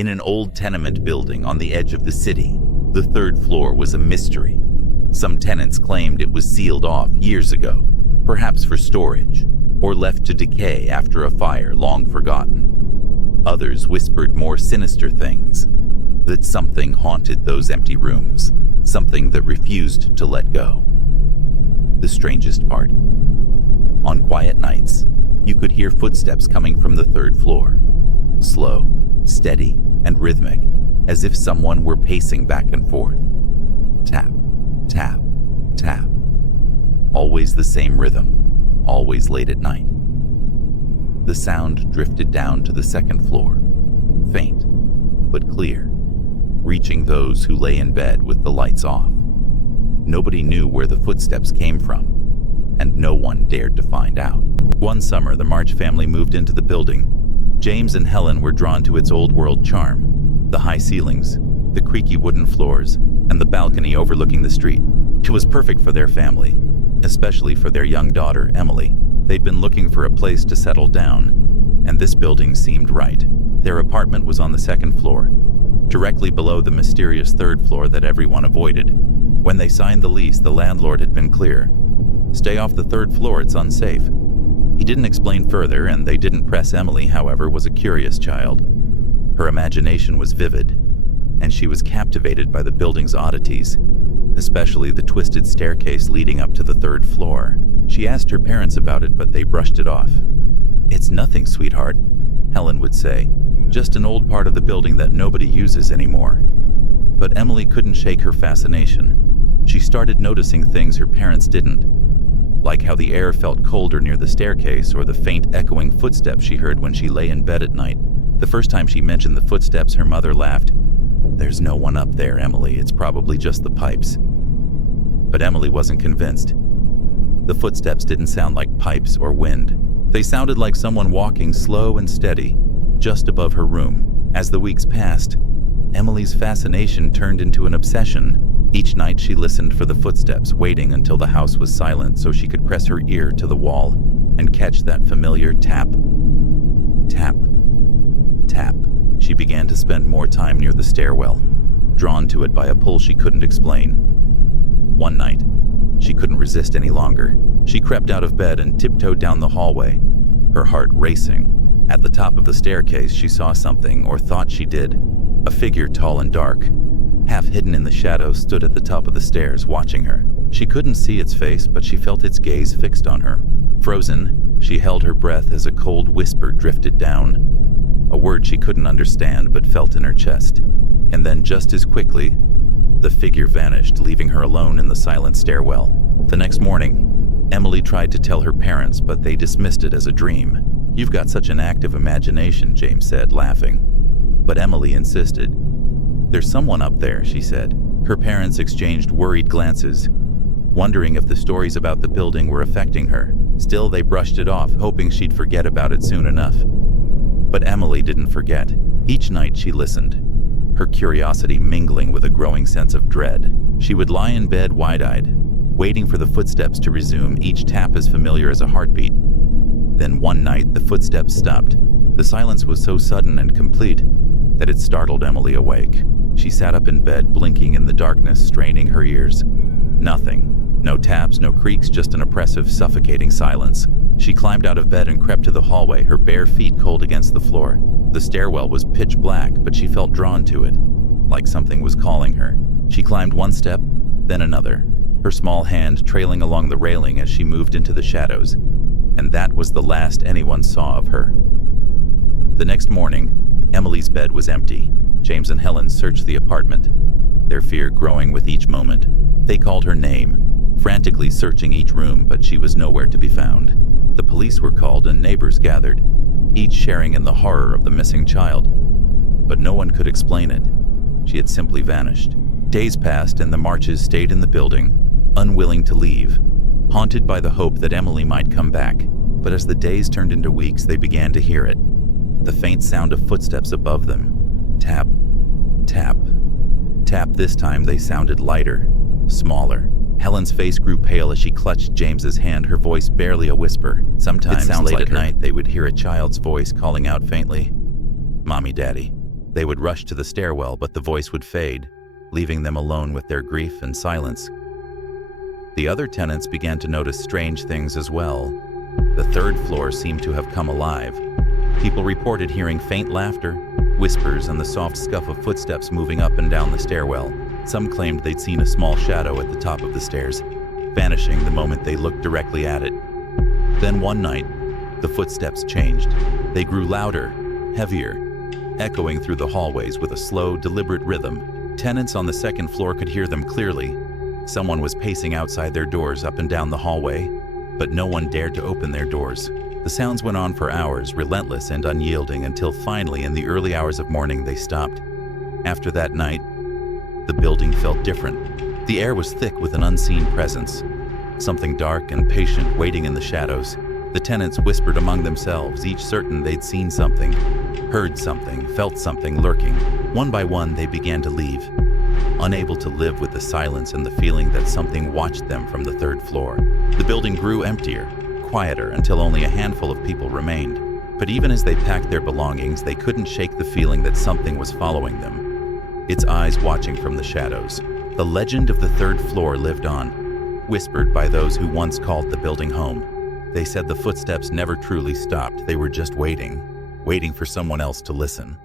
In an old tenement building on the edge of the city, the third floor was a mystery. Some tenants claimed it was sealed off years ago, perhaps for storage, or left to decay after a fire long forgotten. Others whispered more sinister things, that something haunted those empty rooms, something that refused to let go. The strangest part: on quiet nights, you could hear footsteps coming from the third floor, slow, steady, and rhythmic, as if someone were pacing back and forth. Tap, tap, tap. Always the same rhythm, always late at night. The sound drifted down to the second floor, faint but clear, reaching those who lay in bed with the lights off. Nobody knew where the footsteps came from, and no one dared to find out. One summer, the March family moved into the building. James and Helen were drawn to its old-world charm: the high ceilings, the creaky wooden floors, and the balcony overlooking the street. It was perfect for their family, especially for their young daughter, Emily. They'd been looking for a place to settle down, and this building seemed right. Their apartment was on the second floor, directly below the mysterious third floor that everyone avoided. When they signed the lease, the landlord had been clear: "Stay off the third floor, it's unsafe." He didn't explain further, and they didn't press. Emily, however, was a curious child. Her imagination was vivid, and she was captivated by the building's oddities, especially the twisted staircase leading up to the third floor. She asked her parents about it, but they brushed it off. "It's nothing, sweetheart," Helen would say. "Just an old part of the building that nobody uses anymore." But Emily couldn't shake her fascination. She started noticing things her parents didn't, like how the air felt colder near the staircase, or the faint echoing footsteps she heard when she lay in bed at night. The first time she mentioned the footsteps, her mother laughed. "There's no one up there, Emily. It's probably just the pipes." But Emily wasn't convinced. The footsteps didn't sound like pipes or wind. They sounded like someone walking slow and steady, just above her room. As the weeks passed, Emily's fascination turned into an obsession. Each night she listened for the footsteps, waiting until the house was silent so she could press her ear to the wall and catch that familiar tap, tap, tap. She began to spend more time near the stairwell, drawn to it by a pull she couldn't explain. One night, she couldn't resist any longer. She crept out of bed and tiptoed down the hallway, her heart racing. At the top of the staircase, she saw something, or thought she did. A figure tall and dark, half hidden in the shadows, stood at the top of the stairs, watching her. She couldn't see its face, but she felt its gaze fixed on her. Frozen, she held her breath as a cold whisper drifted down, a word she couldn't understand but felt in her chest. And then, just as quickly, the figure vanished, leaving her alone in the silent stairwell. The next morning, Emily tried to tell her parents, but they dismissed it as a dream. "You've got such an active imagination," James said, laughing. But Emily insisted. "There's someone up there," she said. Her parents exchanged worried glances, wondering if the stories about the building were affecting her. Still, they brushed it off, hoping she'd forget about it soon enough. But Emily didn't forget. Each night she listened, her curiosity mingling with a growing sense of dread. She would lie in bed wide-eyed, waiting for the footsteps to resume, each tap as familiar as a heartbeat. Then one night, the footsteps stopped. The silence was so sudden and complete that it startled Emily awake. She sat up in bed, blinking in the darkness, straining her ears. Nothing. No taps, no creaks, just an oppressive, suffocating silence. She climbed out of bed and crept to the hallway, her bare feet cold against the floor. The stairwell was pitch black, but she felt drawn to it, like something was calling her. She climbed one step, then another, her small hand trailing along the railing as she moved into the shadows. And that was the last anyone saw of her. The next morning, Emily's bed was empty. James and Helen searched the apartment, their fear growing with each moment. They called her name, frantically searching each room, but she was nowhere to be found. The police were called and neighbors gathered, each sharing in the horror of the missing child. But no one could explain it. She had simply vanished. Days passed and the Marches stayed in the building, unwilling to leave, haunted by the hope that Emily might come back. But as the days turned into weeks, they began to hear it. The faint sound of footsteps above them. Tap, tap, tap. This time they sounded lighter, smaller. Helen's face grew pale as she clutched James's hand, her voice barely a whisper. Sometimes late at night they would hear a child's voice calling out faintly, "Mommy, Daddy." They would rush to the stairwell, but the voice would fade, leaving them alone with their grief and silence. The other tenants began to notice strange things as well. The third floor seemed to have come alive. People reported hearing faint laughter, whispers, and the soft scuff of footsteps moving up and down the stairwell. Some claimed they'd seen a small shadow at the top of the stairs, vanishing the moment they looked directly at it. Then one night, the footsteps changed. They grew louder, heavier, echoing through the hallways with a slow, deliberate rhythm. Tenants on the second floor could hear them clearly. Someone was pacing outside their doors up and down the hallway, but no one dared to open their doors. The sounds went on for hours, relentless and unyielding, until finally, in the early hours of morning, they stopped. After that night, the building felt different. The air was thick with an unseen presence, something dark and patient waiting in the shadows. The tenants whispered among themselves, each certain they'd seen something, heard something, felt something lurking. One by one, they began to leave, unable to live with the silence and the feeling that something watched them from the third floor. The building grew emptier, quieter, until only a handful of people remained. But even as they packed their belongings, they couldn't shake the feeling that something was following them, its eyes watching from the shadows. The legend of the third floor lived on, whispered by those who once called the building home. They said the footsteps never truly stopped. They were just waiting for someone else to listen.